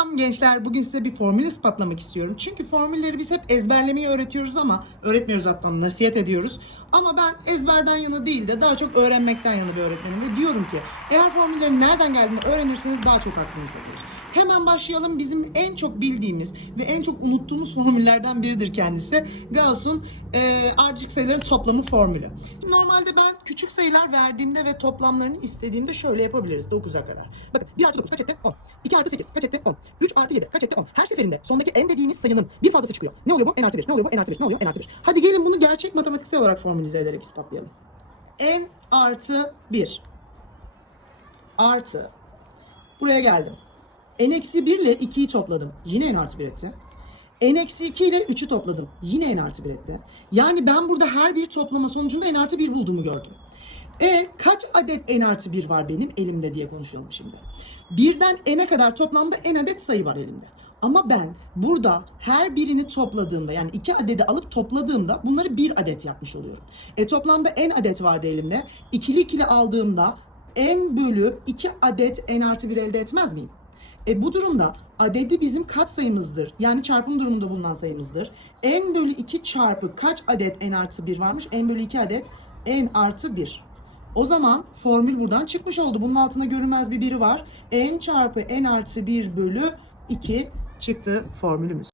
Selam gençler. Bugün size bir formül ispatlamak istiyorum. Çünkü formülleri biz hep ezberlemeyi öğretiyoruz ama öğretmiyoruz hatta nasihat ediyoruz. Ama ben ezberden yana değil de daha çok öğrenmekten yana bir öğretmenim ve diyorum ki eğer formüllerin nereden geldiğini öğrenirseniz daha çok aklınızda kalır. Hemen başlayalım. Bizim en çok bildiğimiz ve en çok unuttuğumuz formüllerden biridir kendisi. Gauss'un e, ardışık sayıların toplamı formülü. Normalde ben küçük sayılar verdiğimde ve toplamlarını istediğimde şöyle yapabiliriz 9'a kadar. Bakın 1 artı 9 kaç etti? 10. 2 artı 8 kaç etti? 10. 3 artı 7 kaç etti? 10. Her seferinde sondaki n dediğimiz sayının bir fazlası çıkıyor. Ne oluyor bu? n artı 1. Ne oluyor bu? n artı 1. Ne oluyor? n artı 1. Hadi gelin bunu gerçek matematiksel olarak formülize ederek ispatlayalım. n artı 1 artı buraya geldim. n eksi 1 ile 2'yi topladım. Yine n artı 1 etti. n eksi 2 ile 3'ü topladım. Yine n artı 1 etti. Yani ben burada her bir toplama sonucunda n artı 1 bulduğumu gördüm. E kaç adet n artı 1 var benim elimde diye konuşalım şimdi. Birden n'e kadar toplamda n adet sayı var elimde. Ama ben burada her birini topladığımda yani iki adedi alıp topladığımda bunları bir adet yapmış oluyorum. E toplamda n adet vardı elimde. İkili ikili aldığımda n bölü 2 adet n artı 1 elde etmez miyim? E bu durumda adedi bizim kat sayımızdır. Yani çarpım durumunda bulunan sayımızdır. n bölü 2 çarpı kaç adet n artı 1 varmış? n bölü 2 adet n artı 1. O zaman formül buradan çıkmış oldu. Bunun altında görünmez bir biri var. n çarpı n artı 1 bölü 2 çıktı formülümüz.